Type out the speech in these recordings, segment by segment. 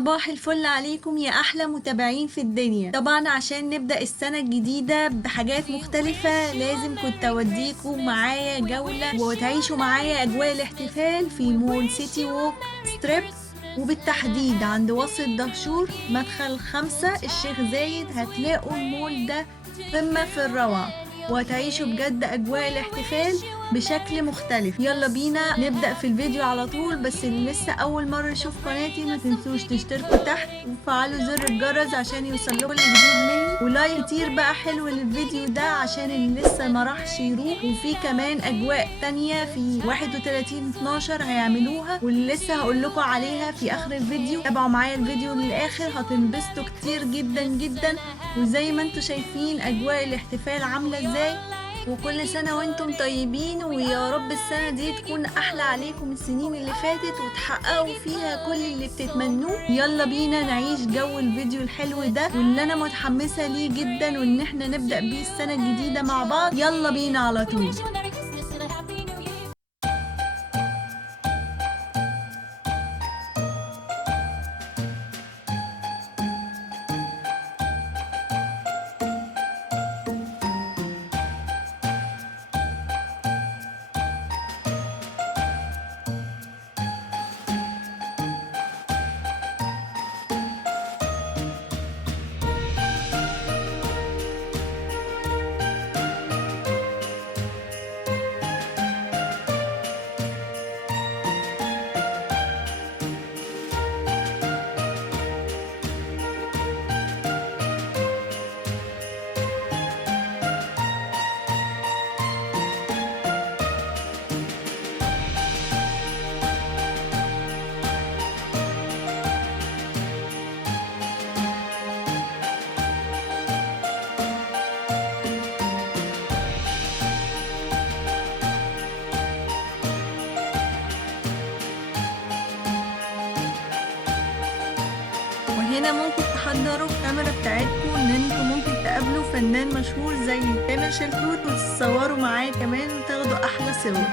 صباح الفل عليكم يا أحلى متابعين في الدنيا. طبعا عشان نبدأ السنة الجديدة بحاجات مختلفة لازم كنت أوديكم معايا جولة وتعيشوا معايا أجواء الاحتفال في مول سيتي ووك ستريب، وبالتحديد عند وسط دهشور مدخل 5 الشيخ زايد. هتلاقوا المول ده قمة في الروعة وهتعيشوا بجد أجواء الاحتفال بشكل مختلف. يلا بينا نبدأ في الفيديو على طول. بس اللي لسه أول مرة يشوف قناتي ما تنسوش تشتركوا تحت وفعلوا زر الجرس عشان يوصلكوا كل جديد مني، ولايك كتير بقى حلو للفيديو ده عشان اللي لسه ما راحش يروح. وفي كمان أجواء تانية في 31/12 هيعملوها واللي لسه هقولكوا عليها في آخر الفيديو. تابعوا معايا الفيديو للآخر هتنبسطوا كتير جدا جدا. وزي ما انتوا شايفين أجواء الاحتفال عاملة ازاي. وكل سنة وانتم طيبين، ويا رب السنة دي تكون أحلى عليكم السنين اللي فاتت وتحققوا فيها كل اللي بتتمنوه. يلا بينا نعيش جو الفيديو الحلو ده واللي أنا متحمسة ليه جدا، وإن احنا نبدأ بيه السنة الجديدة مع بعض. يلا بينا على طول. وهنا ممكن تحضروا الكاميرا بتاعتكم ان انتوا ممكن تقابلوا فنان مشهور زي تامر شلتوت وتتصوروا معاه كمان وتاخدوا احلى صور.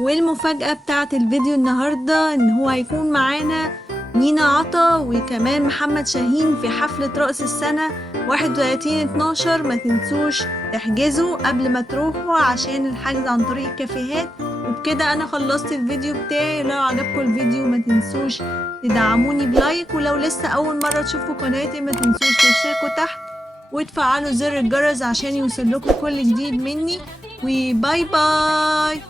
والمفاجأة بتاعت الفيديو النهاردة ان هو هيكون معانا مينا عطا وكمان محمد شاهين في حفلة رأس السنة 31/12. ما تنسوش تحجزوا قبل ما تروحوا عشان الحجز عن طريق الكافيهات. وبكده انا خلصت الفيديو بتاعي. لو عجبكم الفيديو ما تنسوش تدعموني بلايك، ولو لسه اول مرة تشوفوا قناتي ما تنسوش تشتركوا تحت وتفعلوا زر الجرس عشان يوصلكوا كل جديد مني. وباي باي.